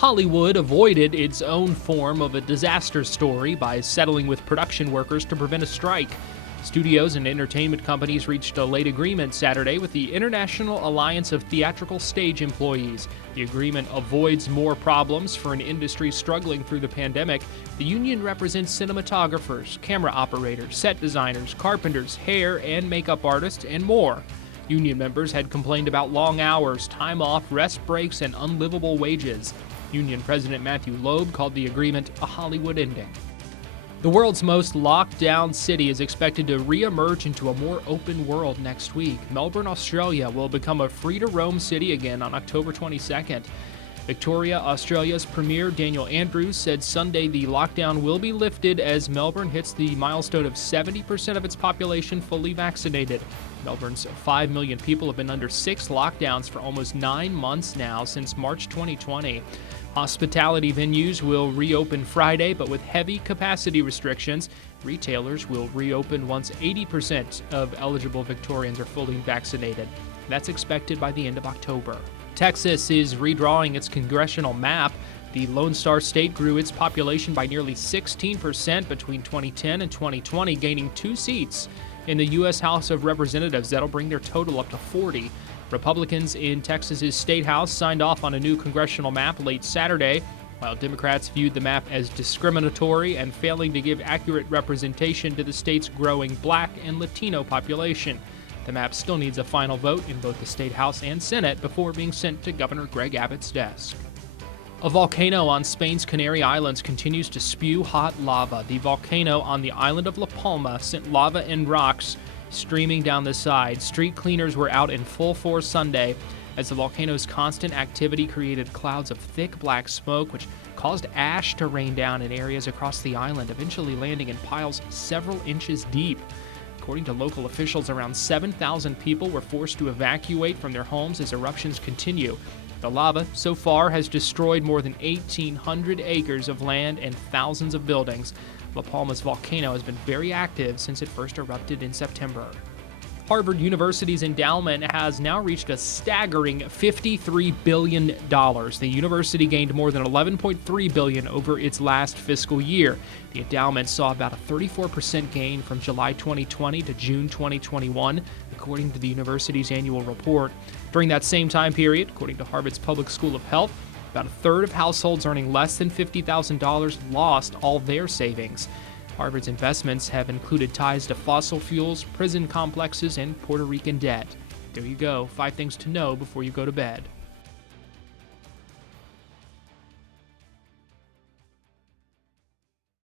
Hollywood avoided its own form of a disaster story by settling with production workers to prevent a strike. Studios and entertainment companies reached a late agreement Saturday with the International Alliance of Theatrical Stage Employees. The agreement avoids more problems for an industry struggling through the pandemic. The union represents cinematographers, camera operators, set designers, carpenters, hair and makeup artists, and more. Union members had complained about long hours, time off, rest breaks, and unlivable wages. Union President Matthew Loeb called the agreement a Hollywood ending. The world's most locked down city is expected to re-emerge into a more open world next week. Melbourne, Australia will become a free-to-roam city again on October 22nd. Victoria, Australia's Premier Daniel Andrews said Sunday the lockdown will be lifted as Melbourne hits the milestone of 70% of its population fully vaccinated. Melbourne's 5 million people have been under 6 lockdowns for almost 9 months now since March 2020. Hospitality venues will reopen Friday, but with heavy capacity restrictions. Retailers will reopen once 80% of eligible Victorians are fully vaccinated. That's expected by the end of October. Texas is redrawing its congressional map. The Lone Star State grew its population by nearly 16% between 2010 and 2020, gaining 2 seats in the U.S. House of Representatives. That'll bring their total up to 40. Republicans in Texas's State House signed off on a new congressional map late Saturday, while Democrats viewed the map as discriminatory and failing to give accurate representation to the state's growing Black and Latino population. The map still needs a final vote in both the State House and Senate before being sent to Governor Greg Abbott's desk. A volcano on Spain's Canary Islands continues to spew hot lava. The volcano on the island of La Palma sent lava and rocks streaming down the side. Street cleaners were out in full force Sunday as the volcano's constant activity created clouds of thick black smoke, which caused ash to rain down in areas across the island, eventually landing in piles several inches deep. According to local officials, around 7,000 people were forced to evacuate from their homes as eruptions continue. The lava so far has destroyed more than 1,800 acres of land and thousands of buildings. La Palma's volcano has been very active since it first erupted in September. Harvard University's endowment has now reached a staggering $53 billion. The university gained more than $11.3 billion over its last fiscal year. The endowment saw about a 34% gain from July 2020 to June 2021, according to the university's annual report. During that same time period, according to Harvard's Public School of Health, about a third of households earning less than $50,000 lost all their savings. Harvard's investments have included ties to fossil fuels, prison complexes, and Puerto Rican debt. There you go, 5 things to know before you go to bed.